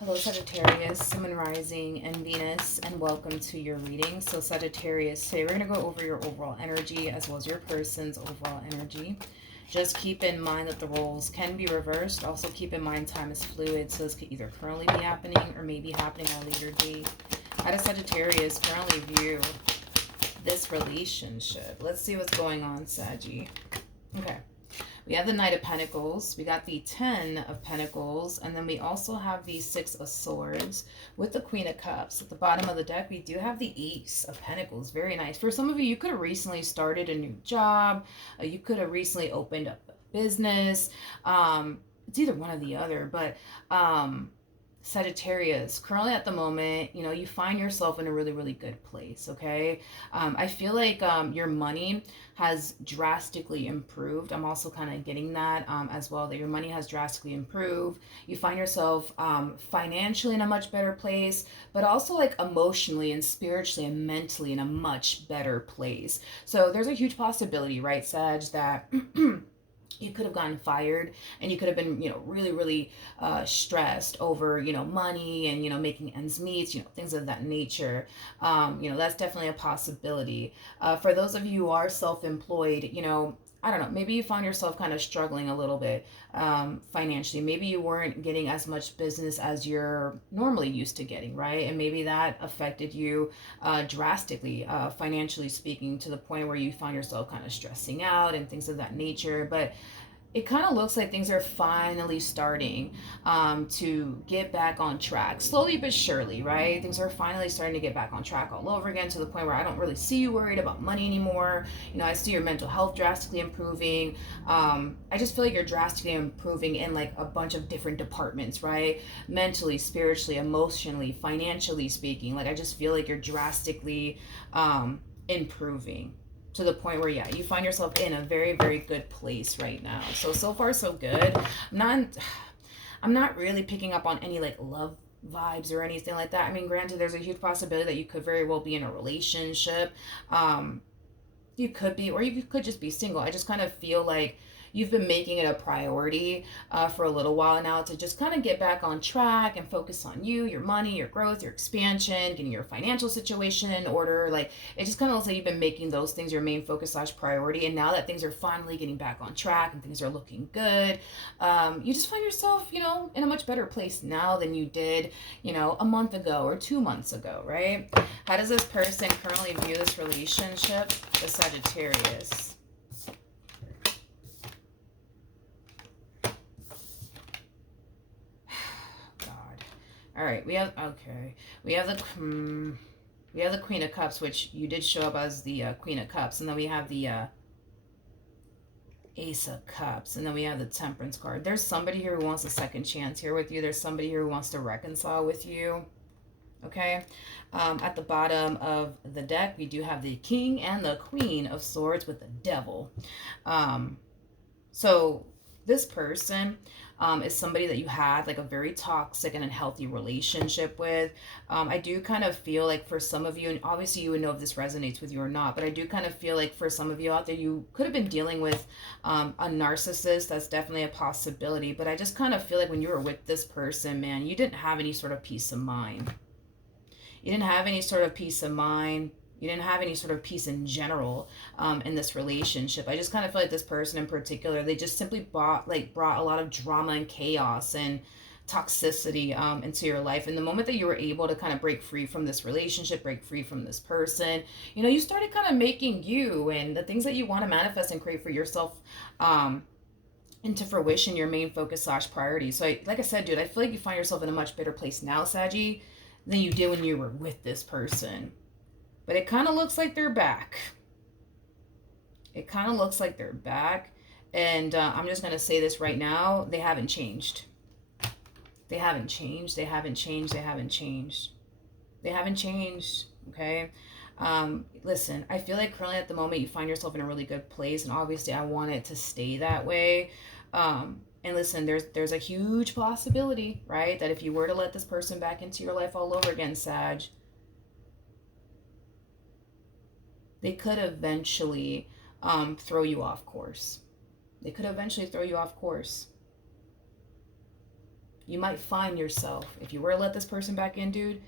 Hello, Sagittarius, Sun, Moon, Rising, and Venus, and welcome to your reading. So, Sagittarius, today we're going to go over your overall energy as well as your person's overall energy. Just keep in mind that the roles can be reversed. Also, keep in mind time is fluid, so this could either currently be happening or maybe happening at a later date. How does Sagittarius currently view this relationship? Let's see what's going on, Saggy. Okay. We have the Knight of Pentacles, we got the Ten of Pentacles, and then we also have the Six of Swords with the Queen of Cups. At the bottom of the deck, we do have the Ace of Pentacles. Very nice. For some of you, you could have recently started a new job. You could have recently opened up a business. It's either one or the other, but Sagittarius, currently at the moment, you find yourself in a really, really good place, okay? I feel like your money has drastically improved. I'm also kind of getting that as well, that your money has drastically improved. You find yourself financially in a much better place, but also like emotionally and spiritually and mentally in a much better place. So there's a huge possibility, right, Sag, that you could have gotten fired and you could have been, really, really stressed over, money and, making ends meet, things of that nature. That's definitely a possibility. For those of you who are self-employed, I don't know, maybe you found yourself kind of struggling a little bit financially. Maybe you weren't getting as much business as you're normally used to getting, right? And maybe that affected you drastically, financially speaking, to the point where you found yourself kind of stressing out and things of that nature. But it kind of looks like things are finally starting to get back on track, slowly but surely, right? Things are finally starting to get back on track all over again, to the point where I don't really see you worried about money anymore. I see your mental health drastically improving. I just feel like you're drastically improving in like a bunch of different departments, right? Mentally, spiritually, emotionally, financially speaking. Like I just feel like you're drastically improving, to the point where, yeah, you find yourself in a very, very good place right now. So far so good. I'm not really picking up on any like love vibes or anything like that. I mean, granted, there's a huge possibility that you could very well be in a relationship. You could be, or you could just be single. I just kind of feel like you've been making it a priority for a little while now to just kind of get back on track and focus on you, your money, your growth, your expansion, getting your financial situation in order. Like it just kind of looks like you've been making those things your main focus slash priority. And now that things are finally getting back on track and things are looking good, you just find yourself, in a much better place now than you did, a month ago or 2 months ago, right? How does this person currently view this relationship? The Sagittarius. God. All right, we have the Queen of Cups, which you did show up as the Queen of Cups, and then we have the Ace of Cups, and then we have the Temperance card. There's somebody here who wants a second chance here with you. There's somebody here who wants to reconcile with you. Okay, at the bottom of the deck, we do have the King and the Queen of Swords with the Devil. So this person is somebody that you had like a very toxic and unhealthy relationship with. I do kind of feel like for some of you, and obviously you would know if this resonates with you or not, but I do kind of feel like for some of you out there, you could have been dealing with a narcissist. That's definitely a possibility. But I just kind of feel like when you were with this person, man, you didn't have any sort of peace of mind. You didn't have any sort of peace of mind. You didn't have any sort of peace in general in this relationship. I just kind of feel like this person in particular, they just simply brought a lot of drama and chaos and toxicity into your life. And the moment that you were able to kind of break free from this relationship, break free from this person, you started kind of making you and the things that you want to manifest and create for yourself into fruition, your main focus slash priority. So like I said, dude, I feel like you find yourself in a much better place now, Saggy, than you did when you were with this person. But it kind of looks like they're back. It kind of looks like they're back. And I'm just going to say this right now. They haven't changed. They haven't changed. They haven't changed. They haven't changed. They haven't changed. Okay? Listen, I feel like currently at the moment you find yourself in a really good place. And obviously I want it to stay that way. And listen, there's a huge possibility, right, that if you were to let this person back into your life all over again, Sag, they could eventually throw you off course. They could eventually throw you off course. You might find yourself, if you were to let this person back in, dude,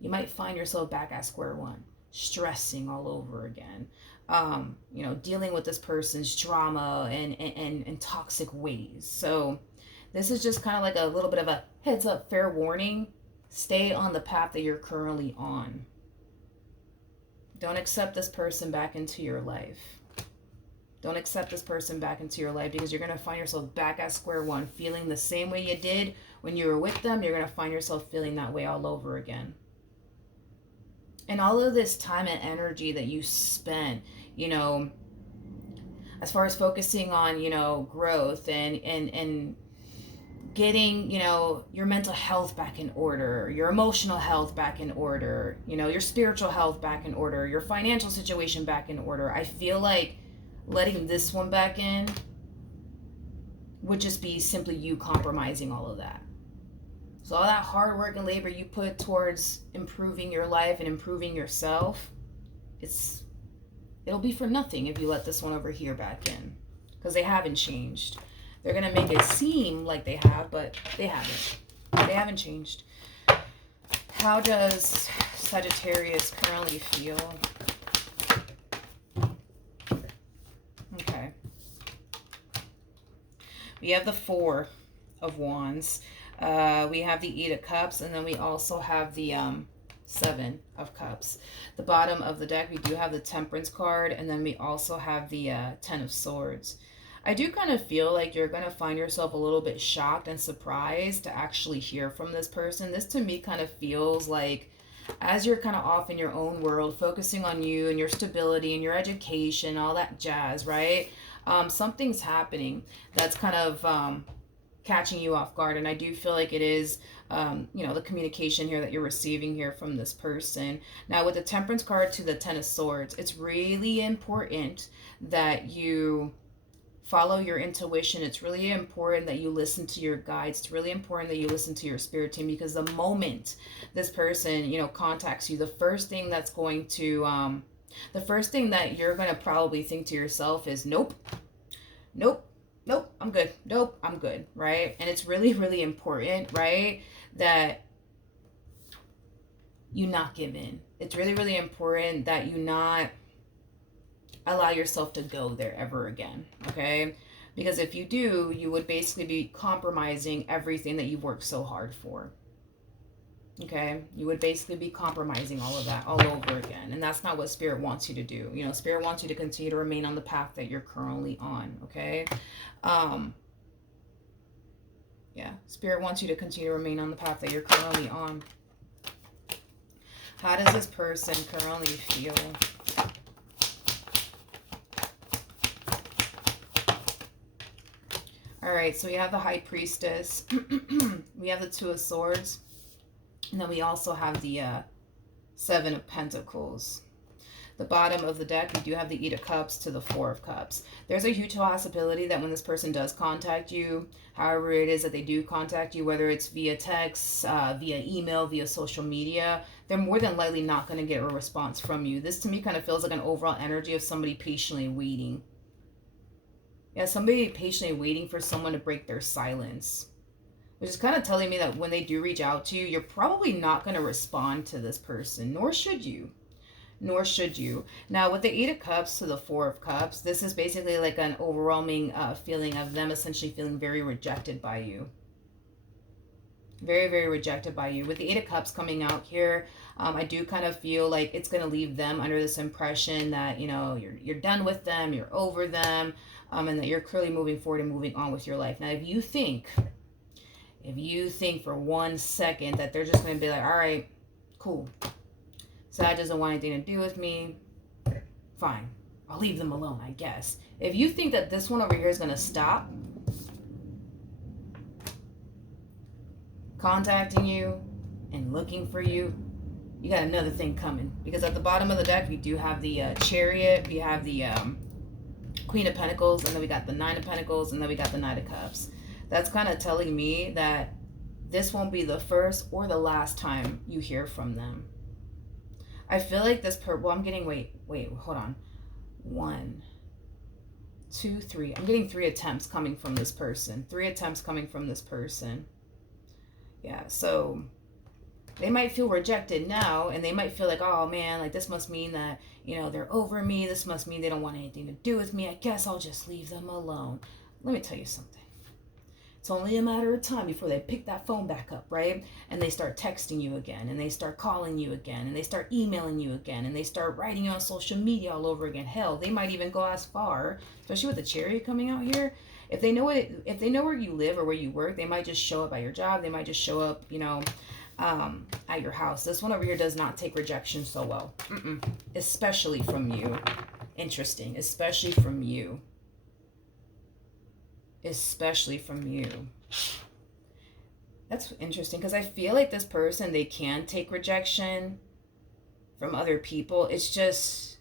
you might find yourself back at square one, stressing all over again. Dealing with this person's drama and toxic ways. So this is just kind of like a little bit of a heads up, fair warning. Stay on the path that you're currently on. Don't accept this person back into your life. Don't accept this person back into your life, because you're going to find yourself back at square one, feeling the same way you did when you were with them. You're going to find yourself feeling that way all over again. And all of this time and energy that you spent, as far as focusing on, growth and getting, your mental health back in order, your emotional health back in order, your spiritual health back in order, your financial situation back in order. I feel like letting this one back in would just be simply you compromising all of that. So all that hard work and labor you put towards improving your life and improving yourself, it'll be for nothing if you let this one over here back in, because they haven't changed. They're going to make it seem like they have, but they haven't. They haven't changed. How does Sagittarius currently feel? Okay. We have the Four of Wands. We have the Eight of Cups, and then we also have the Seven of Cups. The bottom of the deck, we do have the Temperance card, and then we also have the Ten of Swords. I do kind of feel like you're going to find yourself a little bit shocked and surprised to actually hear from this person. This to me kind of feels like, as you're kind of off in your own world, focusing on you and your stability and your education, all that jazz, right? Something's happening that's kind of catching you off guard. And I do feel like it is, the communication here that you're receiving here from this person. Now, with the Temperance card to the Ten of Swords, it's really important that you follow your intuition. It's really important that you listen to your guides. It's really important that you listen to your spirit team, because the moment this person, contacts you, the first thing that you're going to probably think to yourself is, nope, I'm good. Nope, I'm good, right? And it's really, really important, right, that you not give in. It's really, really important that you not allow yourself to go there ever again, okay? Because if you do, you would basically be compromising everything that you've worked so hard for, okay? You would basically be compromising all of that all over again, and that's not what Spirit wants you to do. Spirit wants you to continue to remain on the path that you're currently on, okay? Spirit wants you to continue to remain on the path that you're currently on. How does this person currently feel? All right, so we have the High Priestess. We have the Two of Swords. And then we also have the Seven of Pentacles. The bottom of the deck, we do have the Eight of Cups to the Four of Cups. There's a huge possibility that when this person does contact you, however it is that they do contact you, whether it's via text, via email, via social media, they're more than likely not going to get a response from you. This to me kind of feels like an overall energy of somebody patiently waiting. Yeah, somebody patiently waiting for someone to break their silence. Which is kind of telling me that when they do reach out to you, you're probably not going to respond to this person, nor should you. Nor should you. Now, with the Eight of Cups to the Four of Cups, this is basically like an overwhelming feeling of them essentially feeling very rejected by you. Very, very rejected by you. With the Eight of Cups coming out here, I do kind of feel like it's going to leave them under this impression that, you're done with them, you're over them, and that you're clearly moving forward and moving on with your life. Now, if you think for 1 second that they're just going to be like, all right, cool, Sag doesn't want anything to do with me, fine, I'll leave them alone, I guess. If you think that this one over here is going to stop contacting you and looking for you, you got another thing coming. Because at the bottom of the deck, we do have the Chariot, we have the Queen of Pentacles, and then we got the Nine of Pentacles, and then we got the Knight of Cups. That's kind of telling me that this won't be the first or the last time you hear from them. I feel like this well, I'm getting, wait, hold on. 1, 2, 3. I'm getting 3 attempts coming from this person. 3 attempts coming from this person. Yeah, so they might feel rejected now, and they might feel like, oh man, like this must mean that, they're over me. This must mean they don't want anything to do with me. I guess I'll just leave them alone. Let me tell you something. It's only a matter of time before they pick that phone back up, right? And they start texting you again, and they start calling you again, and they start emailing you again, and they start writing you on social media all over again. Hell, they might even go as far, especially with the chariot coming out here. If they know where you live or where you work, they might just show up at your job. They might just show up, at your house. This one over here does not take rejection so well. Especially from you. Interesting. Especially from you. Especially from you. That's interesting, because I feel like this person, they can take rejection from other people. It's just,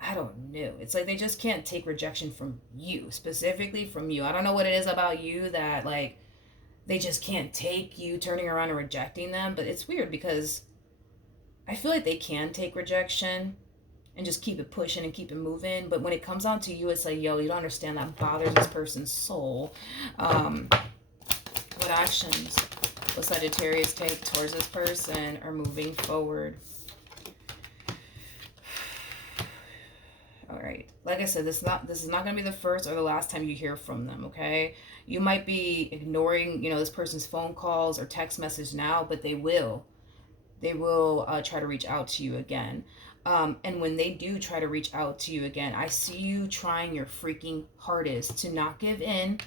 I don't know. It's like they just can't take rejection from you, specifically from you. I don't know what it is about you that, like, they just can't take you turning around and rejecting them. But it's weird, because I feel like they can take rejection and just keep it pushing and keep it moving. But when it comes down to you, it's like, yo, you don't understand, that bothers this person's soul. What actions will Sagittarius take towards this person or moving forward? All right. Like I said, this is not going to be the first or the last time you hear from them, okay? You might be ignoring, this person's phone calls or text message now, but they will. They will try to reach out to you again. And when they do try to reach out to you again, I see you trying your freaking hardest to not give in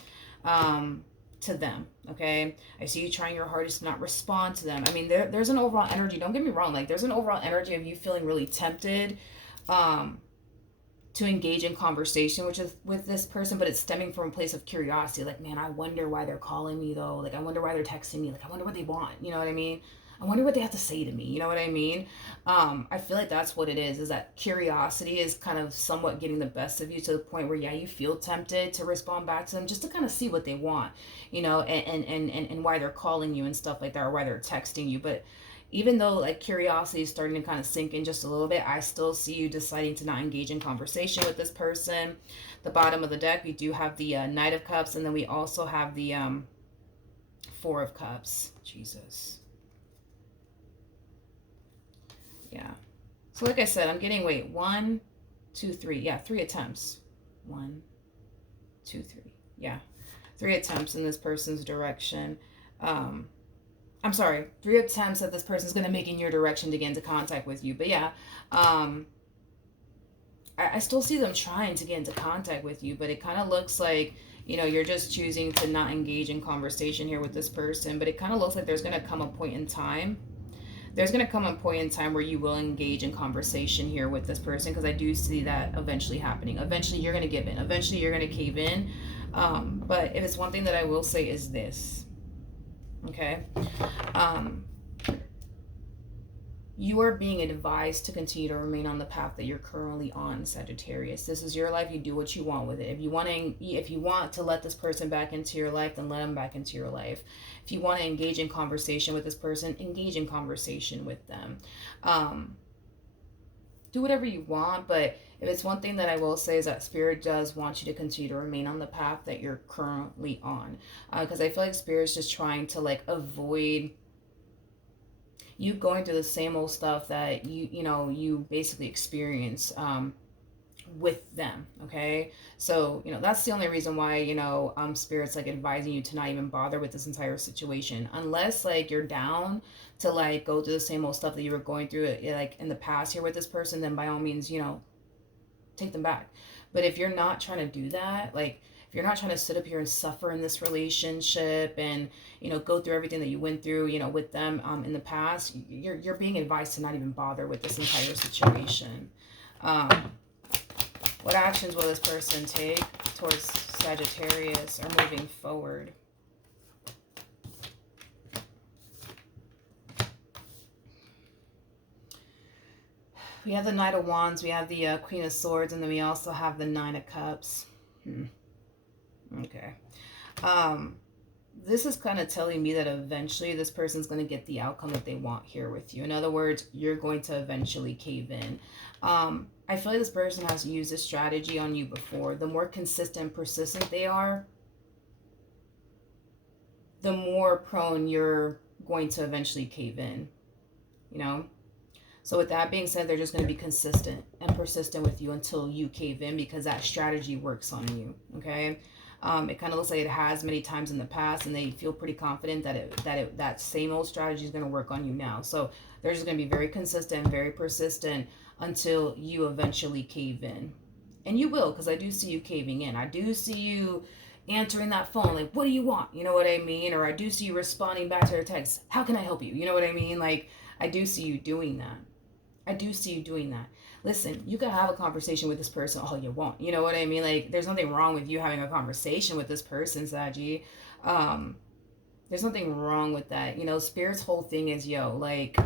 to them, okay? I see you trying your hardest to not respond to them. I mean, there's an overall energy. Don't get me wrong. Like, there's an overall energy of you feeling really tempted to engage in conversation with this person, but it's stemming from a place of curiosity. Like, man, I wonder why they're calling me, though. Like, I wonder why they're texting me. Like, I wonder what they want. You know what I mean? I wonder what they have to say to me. You know what I mean? I feel like that's what it is that curiosity is kind of somewhat getting the best of you, to the point where, yeah, you feel tempted to respond back to them just to kind of see what they want, and why they're calling you and stuff like that, or why they're texting you. But even though, like, curiosity is starting to kind of sink in just a little bit, I still see you deciding to not engage in conversation with this person. The bottom of the deck, we do have the Knight of Cups, and then we also have the Four of Cups. Jesus. Yeah. So like I said, I'm getting, wait, 1, 2, 3. Yeah, 3 attempts. 1, 2, 3. Yeah. 3 attempts in this person's direction. I'm sorry, 3 attempts that this person's going to make in your direction to get into contact with you. But yeah, I still see them trying to get into contact with you, but it kind of looks like, you're just choosing to not engage in conversation here with this person. But it kind of looks like there's going to come a point in time. There's going to come a point in time where you will engage in conversation here with this person, because I do see that eventually happening. Eventually, you're going to give in. Eventually, you're going to cave in. But if it's one thing that I will say is this. Okay, you are being advised to continue to remain on the path that you're currently on, Sagittarius. This is your life. You do what you want with it. If you want to let this person back into your life, then let them back into your life. If you want to engage in conversation with this person, engage in conversation with them. Do whatever you want, but if it's one thing that I will say is that Spirit does want you to continue to remain on the path that you're currently on. Because I feel like Spirit's just trying to, like, avoid you going through the same old stuff that you basically experience with them. Okay, so that's the only reason why Spirit's like advising you to not even bother with this entire situation, unless like you're down to like go through the same old stuff that you were going through like in the past here with this person. Then by all means, take them back. But if you're not trying to do that, like if you're not trying to sit up here and suffer in this relationship and go through everything that you went through with them in the past, you're being advised to not even bother with this entire situation. What actions will this person take towards Sagittarius or moving forward? We have the Knight of Wands, we have the Queen of Swords, and then we also have the Nine of Cups. Okay. This is kind of telling me that eventually this person's going to get the outcome that they want here with you. In other words, you're going to eventually cave in. I feel like this person has used this strategy on you before. The more consistent and persistent they are, the more prone you're going to eventually cave in, you know? So with that being said, they're just going to be consistent and persistent with you until you cave in, because that strategy works on you. Okay. It kind of looks like it has many times in the past, and they feel pretty confident that same old strategy is going to work on you now. So they're just going to be very consistent and very persistent until you eventually cave in. And you will, because I do see you caving in. I do see you answering that phone, like, what do you want? You know what I mean? Or I do see you responding back to their text, how can I help you? You know what I mean? Like, I do see you doing that. I do see you doing that. Listen, you can have a conversation with this person all you want. You know what I mean? Like, there's nothing wrong with you having a conversation with this person, Saji. Um, there's nothing wrong with that. You know, Spirit's whole thing is, yo, like,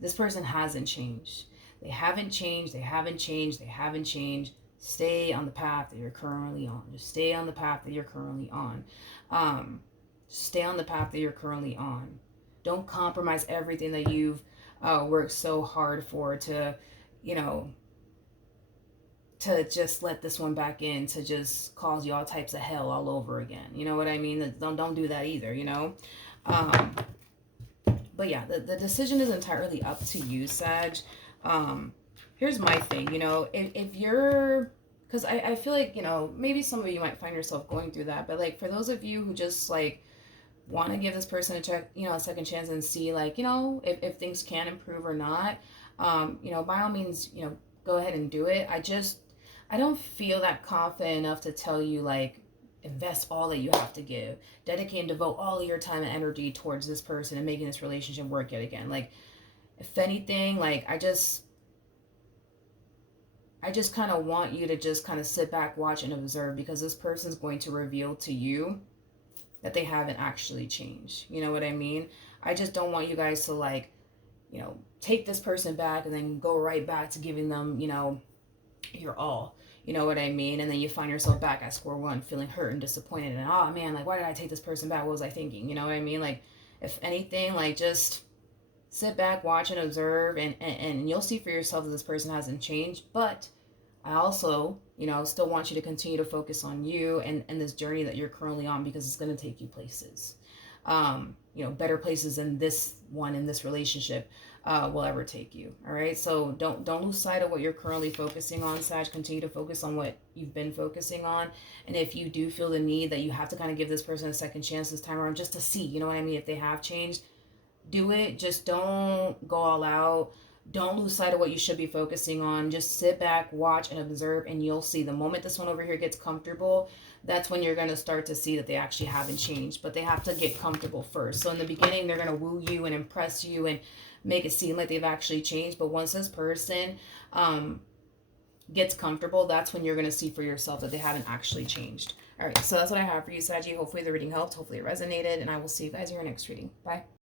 this person hasn't changed. They haven't changed. They haven't changed. They haven't changed. Stay on the path that you're currently on. Just stay on the path that you're currently on. Um, stay on the path that you're currently on. Don't compromise everything that you've worked so hard for to, you know, to just let this one back in to just cause you all types of hell all over again. You know what I mean? Don't do that either, you know? Um, but yeah, the decision is entirely up to you, Sag. Here's my thing, you know, if you're, because I feel like, you know, maybe some of you might find yourself going through that, but like for those of you who just like want to give this person a check, you know, a second chance and see like, you know, if things can improve or not, you know, by all means, you know, go ahead and do it. I don't feel that confident enough to tell you like invest all that you have to give, dedicate and devote all of your time and energy towards this person and making this relationship work yet again. Like, if anything, like I just kind of want you to just kind of sit back, watch, and observe, because this person's going to reveal to you that they haven't actually changed. You know what I mean? I just don't want you guys to like, you know, take this person back and then go right back to giving them, you know, your all. You know what I mean? And then you find yourself back at square one, feeling hurt and disappointed, and oh man, like why did I take this person back? What was I thinking? You know what I mean? Like, if anything, like just sit back, watch, and observe, and you'll see for yourself that this person hasn't changed. But I also, you know, still want you to continue to focus on you and this journey that you're currently on, because it's going to take you places, you know, better places than this one in this relationship will ever take you. All right. So don't lose sight of what you're currently focusing on, Sag. Continue to focus on what you've been focusing on. And if you do feel the need that you have to kind of give this person a second chance this time around just to see, you know what I mean, if they have changed, do it. Just don't go all out. Don't lose sight of what you should be focusing on. Just sit back, watch, and observe, and you'll see the moment this one over here gets comfortable, that's when you're going to start to see that they actually haven't changed. But they have to get comfortable first. So in the beginning, they're going to woo you and impress you and make it seem like they've actually changed. But once this person gets comfortable, that's when you're going to see for yourself that they haven't actually changed. All right, so that's what I have for you, Saji. Hopefully the reading helped. Hopefully it resonated. And I will see you guys in your next reading. Bye.